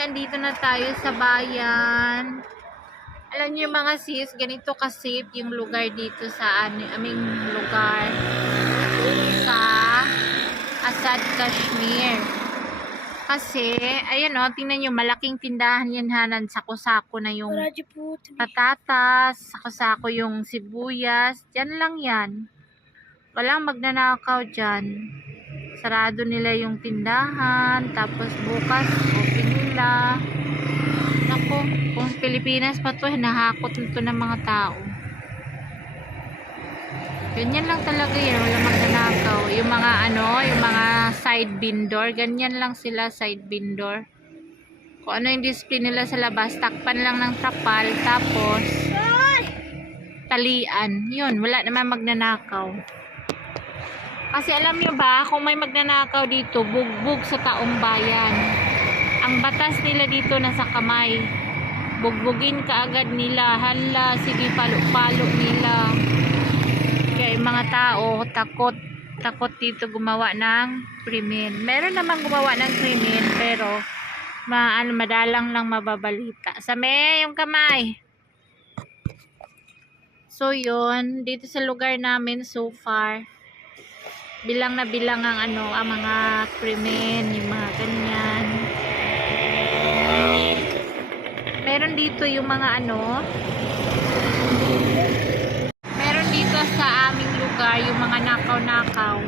andito na tayo sa bayan. Alam niyo mga sis, ganito ka-safe yung lugar dito sa aming lugar sa Azad, Kashmir. Kasi, ayan o, tingnan nyo, malaking tindahan yan hanan. Sako-sako na yung patatas, sako-sako yung sibuyas. Diyan lang yan. Walang magnanakaw dyan. Sarado nila yung tindahan. Tapos bukas, open nila. Naku, kung Pilipinas pa to, hinahakot nito ng mga tao. Ganyan lang talaga yan. Walang magnanakaw. Yung mga yung mga side vendor, ganyan lang sila, side vendor. Kung ano yung display nila sa labas, takpan lang ng trapal, tapos talian. Yun, wala naman magnanakaw. Kasi alam nyo ba, kung may magnanakaw dito, bugbog sa taong bayan. Ang batas nila dito nasa kamay. Bugbugin kaagad nila. Hala, sige, palo-palo nila. Kaya yung mga tao, takot dito gumawa ng krimen. Meron naman gumawa ng krimen, pero madalang lang mababalita. Same, yung kamay. So, yun. Dito sa lugar namin so far, bilang na bilang ang mga krimen, yung mga ganyan. Meron dito yung mga meron dito sa aming lugar yung mga nakaw-nakaw.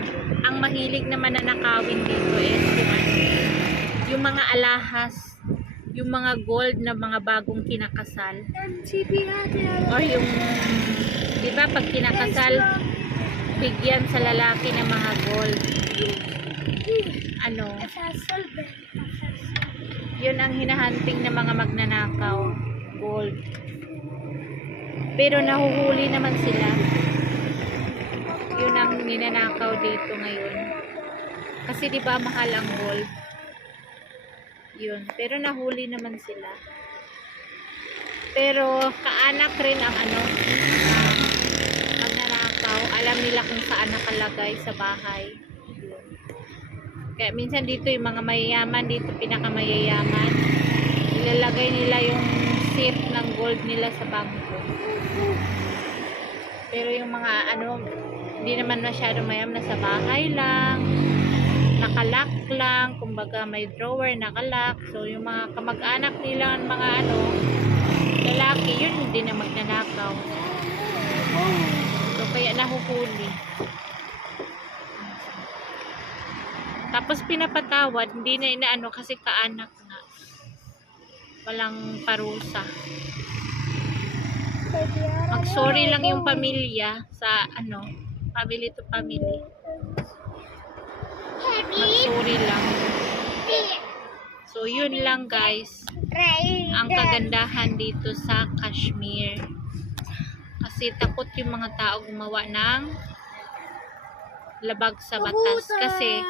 Ang mahilig naman na nakawin dito is yung mga alahas, yung mga gold na mga bagong kinakasal. Or yung, di ba pag kinakasal, bigyan sa lalaki ng mga gold. Yun ang hinahunting ng mga magnanakaw, gold. Pero nahuhuli naman sila. Yun ang ninanakaw dito ngayon. Kasi di ba mahal ang gold? Yun, pero nahuli naman sila. Pero kaanak rin ang magnanakaw. Alam nila kung saan nakalagay sa bahay. Yun. Kaya minsan dito yung mga mayayaman, dito pinakamayayaman, ilalagay nila yung safe ng gold nila sa bangko. Pero yung mga hindi naman masyado mayam, nasa bahay lang, nakalock lang, kumbaga may drawer, nakalock. So yung mga kamag-anak nila, mga lalaki, yun hindi na magnanakaw. So kaya nahuhuli. Tapos pinapatawad, hindi na inaano kasi kaanak na. Walang parusa. Mag-sorry lang yung pamilya sa family to family. Mag-sorry lang. So yun lang guys. Ang kagandahan dito sa Kashmir. Kasi takot yung mga tao gumawa ng labag sa batas. Kasi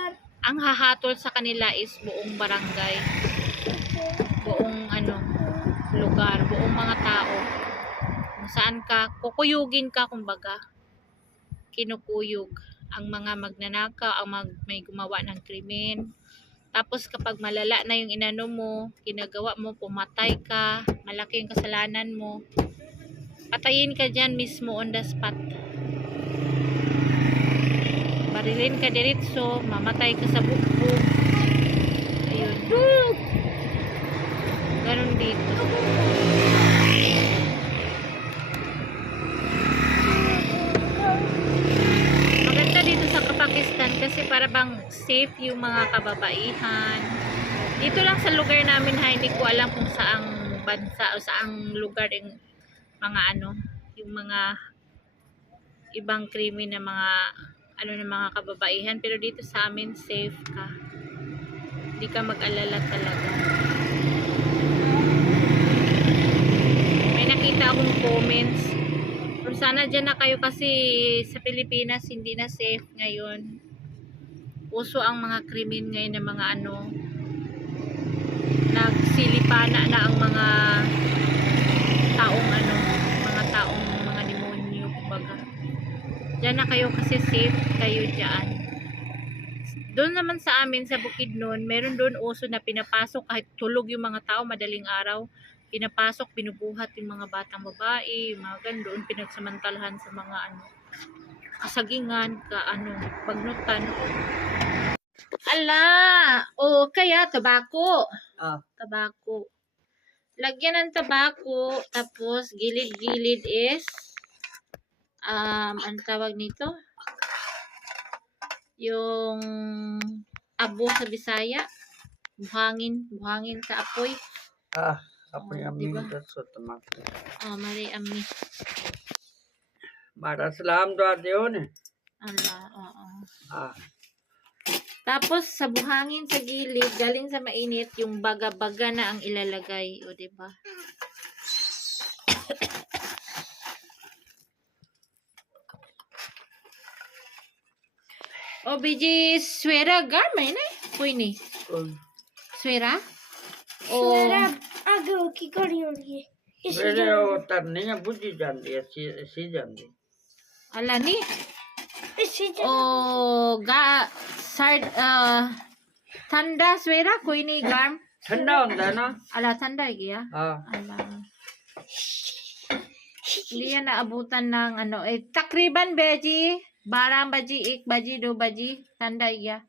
ang hahatol sa kanila is buong barangay, buong lugar, buong mga tao. Kung saan ka, kukuyugin ka, kumbaga, kinukuyog ang mga magnanakaw, ang may gumawa ng krimen. Tapos kapag malala na yung mo, ginagawa mo, pumatay ka, malaki yung kasalanan mo, patayin ka dyan mismo on the spot. Barilin ka diretso, mamatay ka sa bugbog. Ayun. Ganun dito. Maganda dito sa Pakistan kasi para bang safe yung mga kababaihan. Dito lang sa lugar namin, hindi ko alam kung saang bansa o saang lugar yung mga yung mga ibang krimen na mga ng mga kababaihan, pero dito sa amin safe ka, hindi ka mag-alala talaga. May nakita akong comments, pero sana dyan na kayo kasi sa Pilipinas hindi na safe ngayon. Uso ang mga krimen ngayon ng mga nagsilipana na ang mga taong mga demonyo, kumbaga. Diyan na kayo kasi safe kayo dyan. Doon naman sa amin sa Bukidnon, meron doon uso na pinapasok kahit tulog yung mga tao madaling araw. Pinapasok, binubuhat yung mga batang babae, yung mga doon pinagsamantalahan sa mga kasagingan, bagnutan. Ala! O kaya tabako. Tabako. Lagyan ng tabako, tapos gilid-gilid is ano tawag nito? Yung abo sa Bisaya. Buhangin sa apoy. Apoy amin diba? So tamak. Mari ami. Mara salam do yun. Ala, Tapos sa buhangin sa gilid, galing sa mainit, yung baga-baga na ang ilalagay, o diba? O biji swera garmay na कोई नहीं स्वेरा स्वेरा आगे की करी होगी मेरे उतर नहीं है बुझी जाती है सी जाती अल्लाह नी ओ गा साइड ठंडा स्वेरा कोई नहीं गर्म ठंडा होता है ना अल्लाह ठंडा है क्या हाँ अल्लाह लिया ना abutan ng takriban beji 12 baji 1 baji 2 baji tanda iya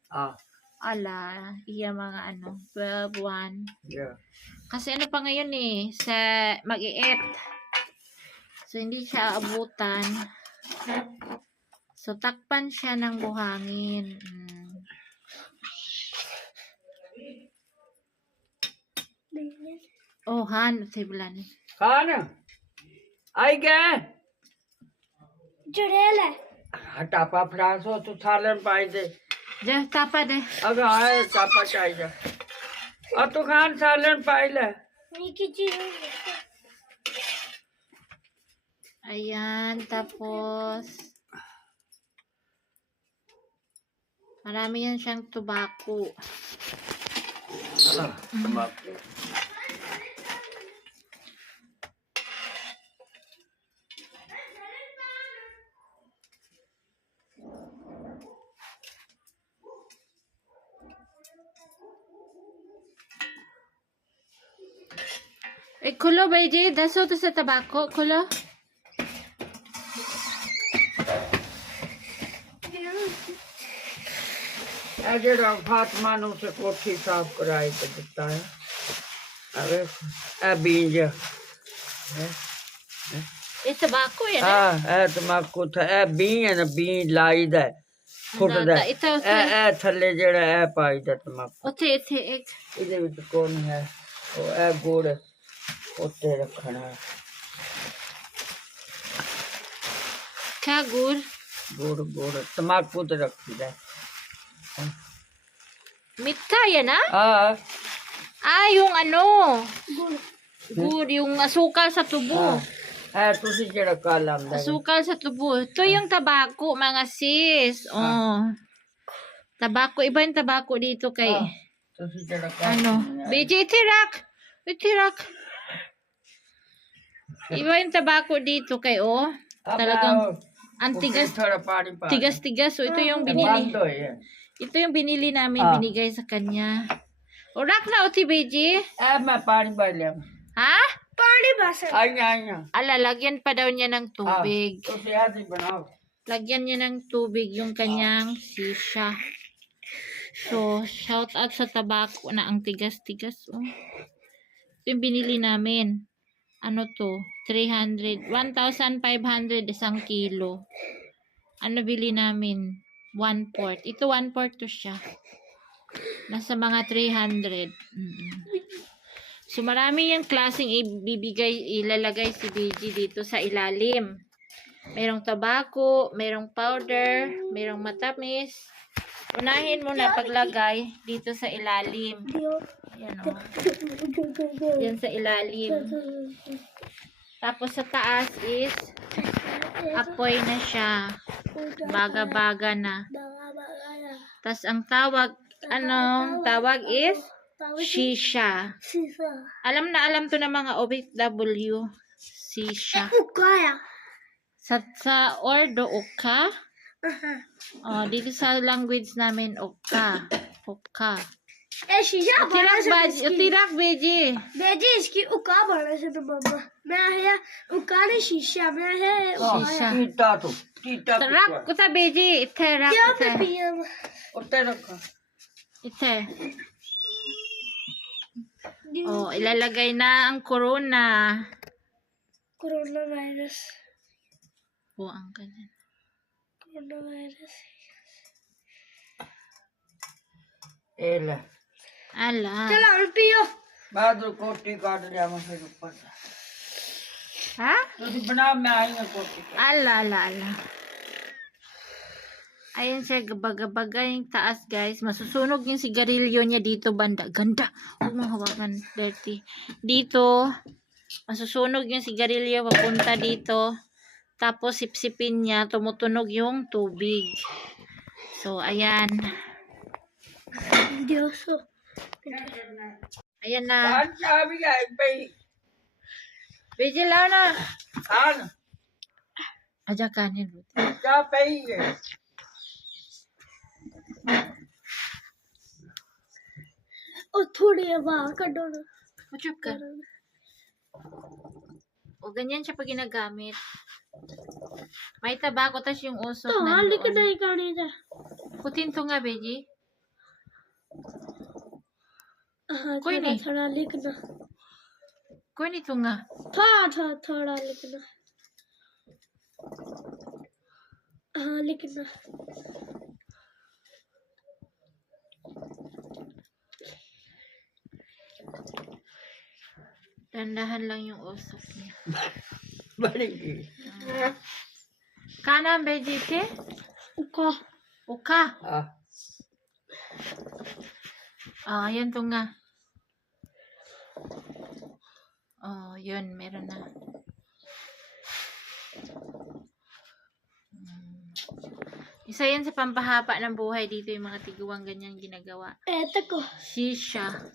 ala iya mga 12 yeah. Kasi pa ngayon sa mag-iit so hindi siya abutan so takpan siya ng buhangin han tibulan Khan आई गए जुड़ेला टापा फ्रांस हो तो थालन पाई दे जा टापा दे अब आए टापा चाहिए और तो खान सालन पाई ले Niki चीज ayan tapos marami yan siyang tobacco kulo ba di daso to sa tabako kulo जरा फातिमा ने उसे कोठी साफ कराई के दिता है अरे ए बीज ये tabako yan ए तमाकू था ए बी है ना बी लाई दा फुटदा ए थल्ले जेड़ा ए पाई दा तमाकू ओथे इथे एक इदे विच कौन है ओ ए गुड़ ओते रखना क्या गुड़ गुड़ तमाकू ते रखी दा mitka yan yung good yung asukal sa tubo तुसी जेड़ा काल आंदा asukal sa tubo ito yung tabako mga sis tabako iba yung tabako dito kay तुसी जेड़ा काल BJ itirak iba yung tabako dito kay talagang ang tigas so ito yung binili ito yung binili namin binigay sa kanya orak na uti BJ मैं पानी भर लिया ha पानी बस आइया ala lagyan pa daw niya ng tubig तुसी ऐसे बनाओ lagyan niya ng tubig yung kanyang sisha so shout out sa tabako na ang tigas-tigas ito yung binili namin to 300 1,500 isang kilo bili namin 1/4 ito 1/4 to siya nasa mga 300 so marami yung klaseng ilalagay si BG dito sa ilalim merong tabako merong powder merong matamis unahin mo na paglagay dito sa ilalim yan sa ilalim tapos sa taas is apoy na siya baga-baga na tas ang tawag is shisha alam to ng mga OFW shisha sa ordo uka Oh, dito sa language namin, Oka. Oka. शीशा बड़ा Utirak, Beji. बेजी इसकी उका बड़ा सा तो मम्मा मैं है उका ने शीशा मैं है Shisha. ਟੀਟਾ ਤੋਂ Tita Rak, kuta, Beji. Ite, rak, क्या पे ite. पिया ਉੱਤੇ ਰੱਖੋ Ite. Oh, ilalagay na ang corona. Corona virus Oh, ang ganyan. Corona virus ਇਹ ਲੈ Ala. चलो हम पियो ਬਾਅਦ ਕੋਟੀ ਕੱਢ ਲਿਆਵਾਂ ਫਿਰ ਉੱਪਰ Ha? ਤੁਸੀਂ ਬਣਾ ਮੈਂ ਆਈ ਹਾਂ ਕੋਟੀ Ala, ala, ala. Ayan siya, gabaga yung taas, guys. Masusunog yung sigarilyo niya dito, banda. Ganda. Huwag mong hawakan, dirty. Dito, masusunog yung sigarilyo, papunta dito. Tapos, sipsipin niya, tumutunog yung tubig. So, ayan. Dioso Ayan na. ਬਾਹਰ ਚਾਹ ਵੀ ਆਈ ਪਈ Biji, lao na. ਆਨ Aja kanin. ਚਾਹ ਪਈ ਹੈ और थोड़ी बाहर कढो ना Machup ka. O, ganyan siya pag ginagamit. May tabako, tas yung usok तो हाल लिख nandoon. नहीं करनी था Putin to nga, Beji. हाँ कोई थोड़ा नहीं। थोड़ा लिखना Kunin ito nga. थोड़ा लिखना हाँ लिखना Dandahan lang yung usok niya. ਬੜੀ ਗਈ Kanan, Beji, te? उका Uka. ਆ Ah, yan to nga. Oh, yun. Meron na. Isa yan sa pampahaba ng buhay dito yung mga tiguang ganyan ginagawa. ऐसे को Shisha.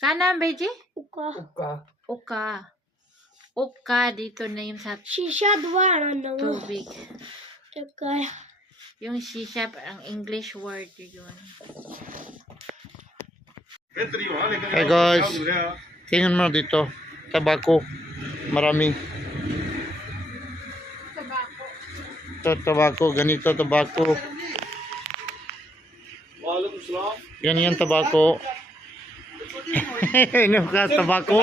Kanan, Beji? उका ਉੱਕਾ Uka. Uka, dito na yung sa शीशा दोबारा ना वो tubig. उका Yung shisha, ang English word yun. Hey guys, tingnan mo dito, tabako, marami. Ito tabako, ganito tabako. Ganyan tabako. Ano ka tabako?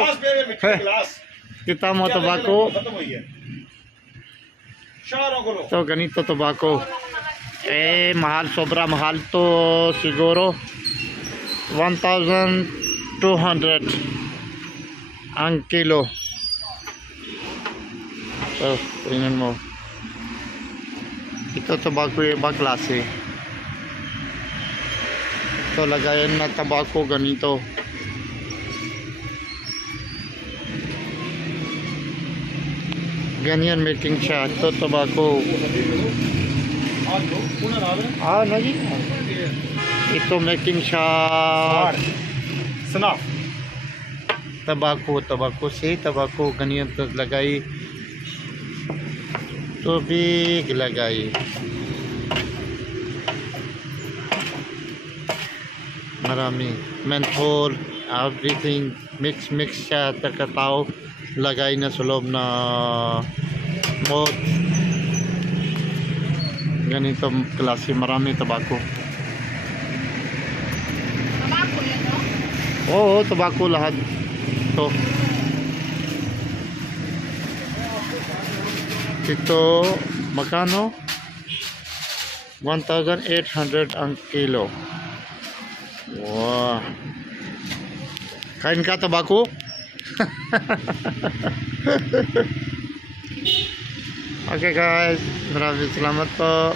Kita mo tabako? Ito ganito tabako. Mahal, sobra mahal to siguro. 1,200 ang kilo. So, tingnan mo. Ito tabako yung ibang klase. Ito lagayan na tabako ganito. Ganyan making siya. Ito tabako. Naji. Ito making siya. Snuff. Tabako ganyan to lagay. Tubig lagay. Marami. Menthol, everything mix siya takataw lagay na sa loob na mouth. Ganito klase, marami tabako. Tabako yan, no? Oo, tabako lahat. Ito. Ito, magkano? 1,800 ang kilo. Wow. Kain ka tabako? Okay guys, maraming salamat po.